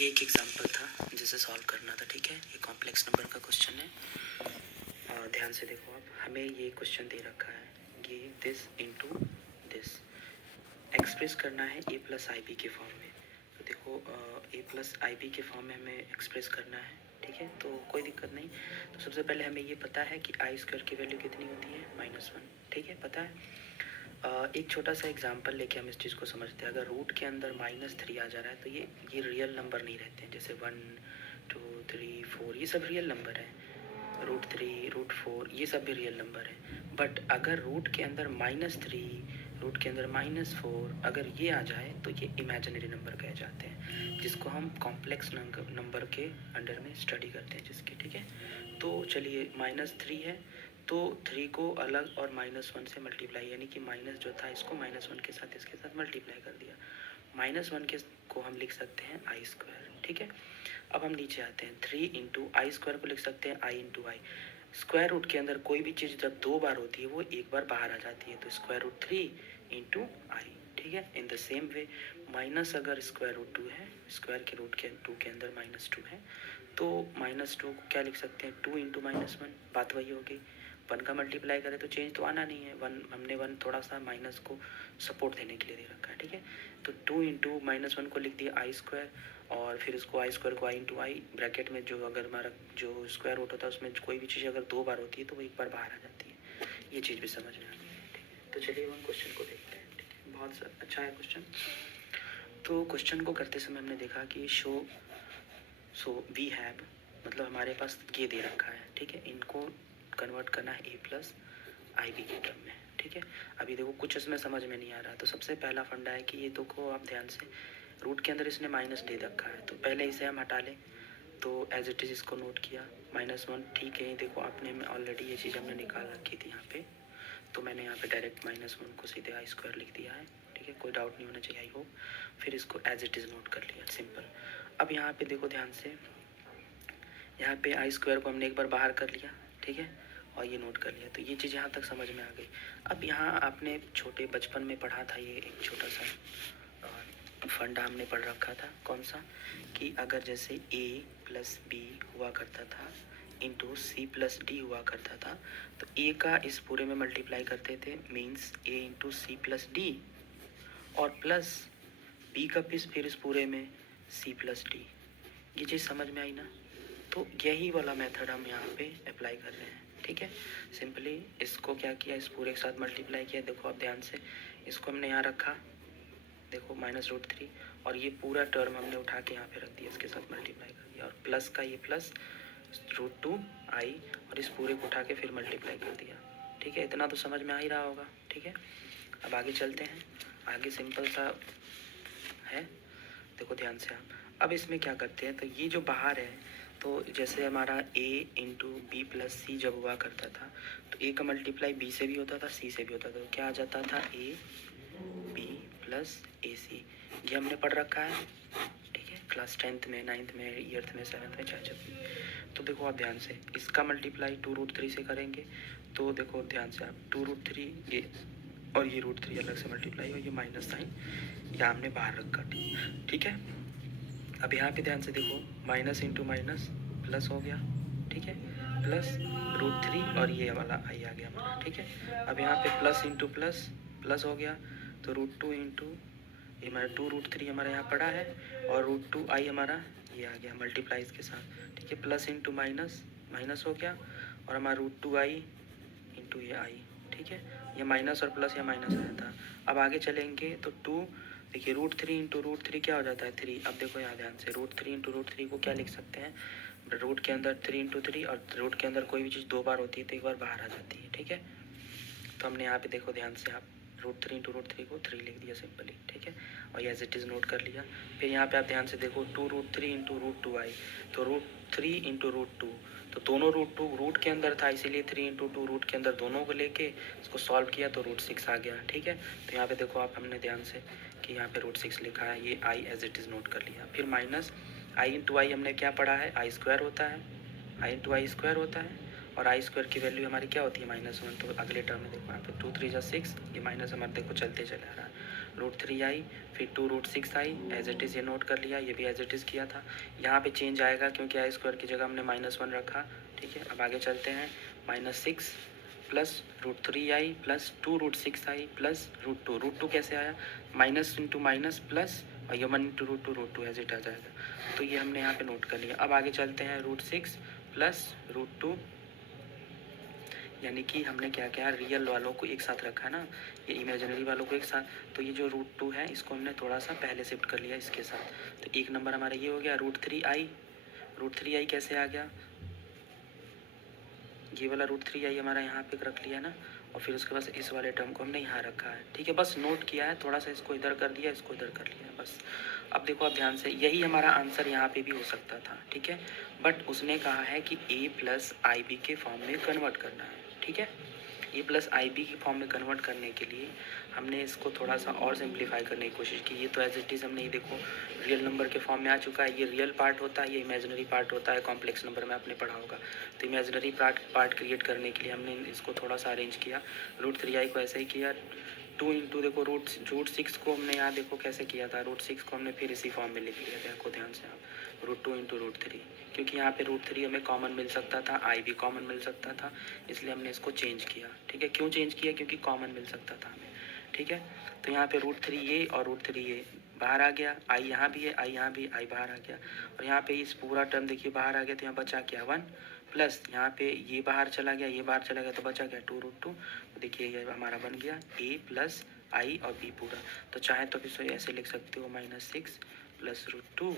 ये एक एग्जांपल था जिसे सॉल्व करना था, ठीक है। ये कॉम्प्लेक्स नंबर का क्वेश्चन है और ध्यान से देखो आप, हमें ये क्वेश्चन दे रखा है कि दिस इनटू दिस एक्सप्रेस करना है ए प्लस आई बी के फॉर्म में। तो देखो ए प्लस आई बी के फॉर्म में हमें एक्सप्रेस करना है, ठीक है। तो कोई दिक्कत नहीं। तो सबसे पहले हमें ये पता है कि आई स्क्वायर की वैल्यू कितनी होती है, -1, ठीक है, पता है। एक छोटा सा एग्जांपल लेके हम इस चीज़ को समझते हैं। अगर रूट के अंदर -3 आ जा रहा है तो ये रियल नंबर नहीं रहते हैं। जैसे 1 2 3 4 ये सब रियल नंबर है, √3 √4 ये सब भी रियल नंबर है। बट अगर रूट के अंदर -3 रूट के अंदर -4 अगर ये आ जाए तो ये इमेजिनरी नंबर कहे जाते हैं, जिसको हम कॉम्प्लेक्स नंबर के अंडर में स्टडी करते हैं जिसके, ठीक है। तो चलिए -3 है तो 3 को अलग और -1 से मल्टीप्लाई, यानी कि माइनस जो था इसको -1 के साथ इसके साथ मल्टीप्लाई कर दिया। -1 के को हम लिख सकते हैं आई स्क्वायर, ठीक है। अब हम नीचे आते हैं, 3 इंटू आई स्क्वायर को लिख सकते हैं आई इंटू आई। स्क्वायर रूट के अंदर कोई भी चीज़ जब 2 बार होती है वो एक बार बाहर आ जाती है, तो √3 इंटू आई, ठीक है। In the same way minus अगर √2 है, स्क्वायर के रूट के 2 के अंदर -2 है तो -2 को क्या लिख सकते हैं, 2 इंटू -1, बात वही होगी। 1 का मल्टीप्लाई करें तो चेंज तो आना नहीं है, 1 हमने 1 थोड़ा सा माइनस को सपोर्ट देने के लिए दे रखा है, ठीक है। तो 2 इंटू -1 को लिख दिया आई स्क्वायर, और फिर इसको आई स्क्वायर को आई इंटू आई ब्रैकेट में, जो अगर हमारा जो स्क्वायर रूट होता है उसमें कोई भी चीज़ अगर 2 बार होती है तो वो एक बार बाहर आ जाती है। ये चीज़ भी समझ में आ गई, ठीक है। तो चलिए हम क्वेश्चन को देखते हैं, ठीक है। बहुत अच्छा है क्वेश्चन। तो क्वेश्चन को करते समय हमने देखा कि सो वी हैव, मतलब हमारे पास ये दे रखा है, ठीक है। इनको कन्वर्ट करना है ए प्लस आई बी के टर्म में, ठीक है। अभी देखो कुछ इसमें समझ में नहीं आ रहा, तो सबसे पहला फंडा है कि ये देखो आप ध्यान से, रूट के अंदर इसने माइनस दे रखा है तो पहले इसे हम हटा लें। तो एज इट इज़ इसको नोट किया, -1, ठीक है। देखो आपने में ऑलरेडी ये चीज़ हमने निकाल रखी थी यहाँ पे, तो मैंने यहाँ पे डायरेक्ट -1 को सीधे आई स्क्वायर लिख दिया है, ठीक है। कोई डाउट नहीं होना चाहिए, आई होप। फिर इसको एज इट इज़ नोट कर लिया, सिंपल। अब यहाँ पे देखो ध्यान से, यहाँ पे आई स्क्वायर को हमने एक बार बाहर कर लिया, ठीक है, और ये नोट कर लिया। तो ये चीज़ यहाँ तक समझ में आ गई। अब यहाँ आपने छोटे बचपन में पढ़ा था, ये एक छोटा सा फंडा हमने पढ़ रखा था, कौन सा, कि अगर जैसे a प्लस बी हुआ करता था इंटू सी प्लस डी हुआ करता था, तो a का इस पूरे में मल्टीप्लाई करते थे, means a into C plus D, और प्लस b का पीस फिर इस पूरे में c प्लस डी। ये चीज़ समझ में आई ना। तो यही वाला मेथड हम यहाँ पे अप्लाई कर रहे हैं, ठीक है। सिंपली इसको क्या किया, इस पूरे के साथ मल्टीप्लाई किया। देखो आप ध्यान से, इसको हमने यहाँ रखा, देखो -√3, और ये पूरा टर्म हमने उठा के यहाँ पे रख दिया, इसके साथ मल्टीप्लाई कर दिया, और प्लस का ये प्लस √2 आई, और इस पूरे को उठा के फिर मल्टीप्लाई कर दिया, ठीक है। इतना तो समझ में आ ही रहा होगा, ठीक है। अब आगे चलते हैं, आगे सिंपल सा है, देखो ध्यान से आप। अब इसमें क्या करते हैं, तो ये जो बाहर है, तो जैसे हमारा a इंटू बी प्लस सी जब हुआ करता था तो a का मल्टीप्लाई b से भी होता था, c से भी होता था, तो क्या आ जाता था, a b प्लस ए सी। ये हमने पढ़ रखा है, ठीक है, क्लास 10th में, 9th में, 8th में, 7th में, चाहे जब भी। तो देखो आप ध्यान से, इसका मल्टीप्लाई 2√3 से करेंगे, तो देखो ध्यान से आप 2√3 ये, और ये √3 अलग से मल्टीप्लाई, और ये माइनस साइन यहाँ हमने बाहर रखा, ठीक है। अब यहाँ पे ध्यान से देखो, माइनस इंटू माइनस प्लस हो गया, ठीक है, प्लस √3, और ये वाला आई आ गया हमारा, ठीक है। अब यहाँ पे प्लस इंटू प्लस प्लस हो गया, तो √2 इंटू ये हमारा 2√3 हमारा यहाँ पड़ा है, और √2 आई हमारा ये आ गया मल्टीप्लाई के साथ, ठीक है। प्लस इंटू माइनस माइनस हो गया, और हमारा √2 आई इंटू ये आई, ठीक है। ये माइनस और प्लस या माइनस आया था। अब आगे चलेंगे तो 2, देखिए √3 इंटू √3 क्या हो जाता है, 3। अब देखो यहाँ ध्यान से, √3 इंटू √3 को क्या लिख सकते हैं, रूट के अंदर 3 इंटू 3, और रूट के अंदर कोई भी चीज़ 2 बार होती है तो एक बार बाहर आ जाती है, ठीक है। तो हमने यहाँ पे देखो ध्यान से आप, √3 इंटू √3 को 3 लिख दिया सिंपली, ठीक है, और एज इट इज़ नोट कर लिया। फिर यहाँ पे आप ध्यान से देखो, 2√3 इंटू √2 आई, तो √3 इंटू √2, तो दोनों √2 रूट के अंदर था, इसीलिए 3 इंटू 2 रूट के अंदर दोनों को लेके इसको सॉल्व किया तो √6 आ गया, ठीक है। तो यहाँ पे देखो आप, हमने ध्यान से कि यहाँ पे √6 लिखा है, ये I as it is note कर लिया। फिर माइनस आई इंटू आई हमने क्या पढ़ा है, आई स्क्वायर होता है, आई इंटू आई स्क्वायर होता है, और आई स्क्वायर की वैल्यू हमारी क्या होती है, -1। तो अगले टर्म में देखो यहाँ पे 2 3 जा 6, ये माइनस हमारे देखो चलते चले आ रहा है, √3 आई, फिर 2√6i एज इट इज़ ये नोट कर लिया, ये भी एज इट इज़ किया था। यहाँ पे चेंज आएगा क्योंकि आई स्क्वायर की जगह हमने -1 रखा, ठीक है। अब आगे चलते हैं, -6 plus √3i plus 2√6i plus √2। √2 कैसे आया, माइनस इंटू माइनस प्लस और ये 1 इंटू √2 एज इट आ जाएगा। तो ये हमने यहाँ पे नोट कर लिया। अब आगे चलते हैं, √6 प्लस √2, यानी कि हमने क्या किया, रियल वालों को एक साथ रखा है ना, ये इमेजिनरी वालों को एक साथ। तो ये जो √2 है इसको हमने थोड़ा सा पहले शिफ्ट कर लिया इसके साथ। तो एक नंबर हमारा ये हो गया। √3i कैसे आ गया, ये वाला √3i हमारा यहाँ पे रख लिया ना, और फिर उसके बाद इस वाले टर्म को हमने यहाँ रखा है, ठीक है। बस नोट किया है, थोड़ा सा इसको इधर कर दिया, इसको इधर कर लिया, बस। अब देखो आप ध्यान से, यही हमारा आंसर यहाँ पे भी हो सकता था, ठीक है। बट उसने कहा है कि a प्लस आई बी के फॉर्म में कन्वर्ट करना है, ठीक है। a प्लस आई बी के फॉर्म में कन्वर्ट करने के लिए हमने इसको थोड़ा सा और सिंप्लीफाई करने की कोशिश की। ये तो एज इट इज़ हमने ये देखो रियल नंबर के फॉर्म में आ चुका है। ये रियल पार्ट होता है, ये इमेजिनरी पार्ट होता है कॉम्प्लेक्स नंबर में आपने पढ़ा होगा। तो इमेजिनरी पार्ट क्रिएट करने के लिए हमने इसको थोड़ा सा अरेंज किया। √3i को ऐसे ही किया, 2 इंटू देखो √6 को हमने यहाँ देखो कैसे किया था, √6 को हमने फिर इसी फॉर्म में लिख लिया। देखो ध्यान से आप, √2 इंटू √3, क्योंकि यहाँ पे √3 हमें कॉमन मिल सकता था, आई भी कॉमन मिल सकता था, इसलिए हमने इसको चेंज किया, ठीक है। क्यों चेंज किया, क्योंकि कॉमन मिल सकता था हमें, ठीक है। तो यहाँ पे √3 ये और √3 ये बाहर आ गया, आई यहाँ भी है, आई यहाँ भी, आई बाहर आ गया, और यहाँ पे इस पूरा टर्म देखिए बाहर आ गया। तो यहाँ बचा क्या, 1 प्लस यहाँ पे ये बाहर चला गया, ये बाहर चला गया, तो बचा क्या, 2√2। देखिए ये हमारा बन गया a प्लस आई और b पूरा। तो चाहे तो फिर ऐसे लिख सकते हो, -6 plus √2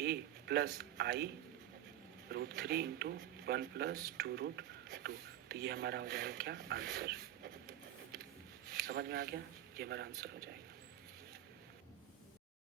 a plus I √3 into 1 plus 2√2। तो ये हमारा हो जाएगा क्या, आंसर। समझ में आ गया, ये हमारा आंसर हो जाएगा।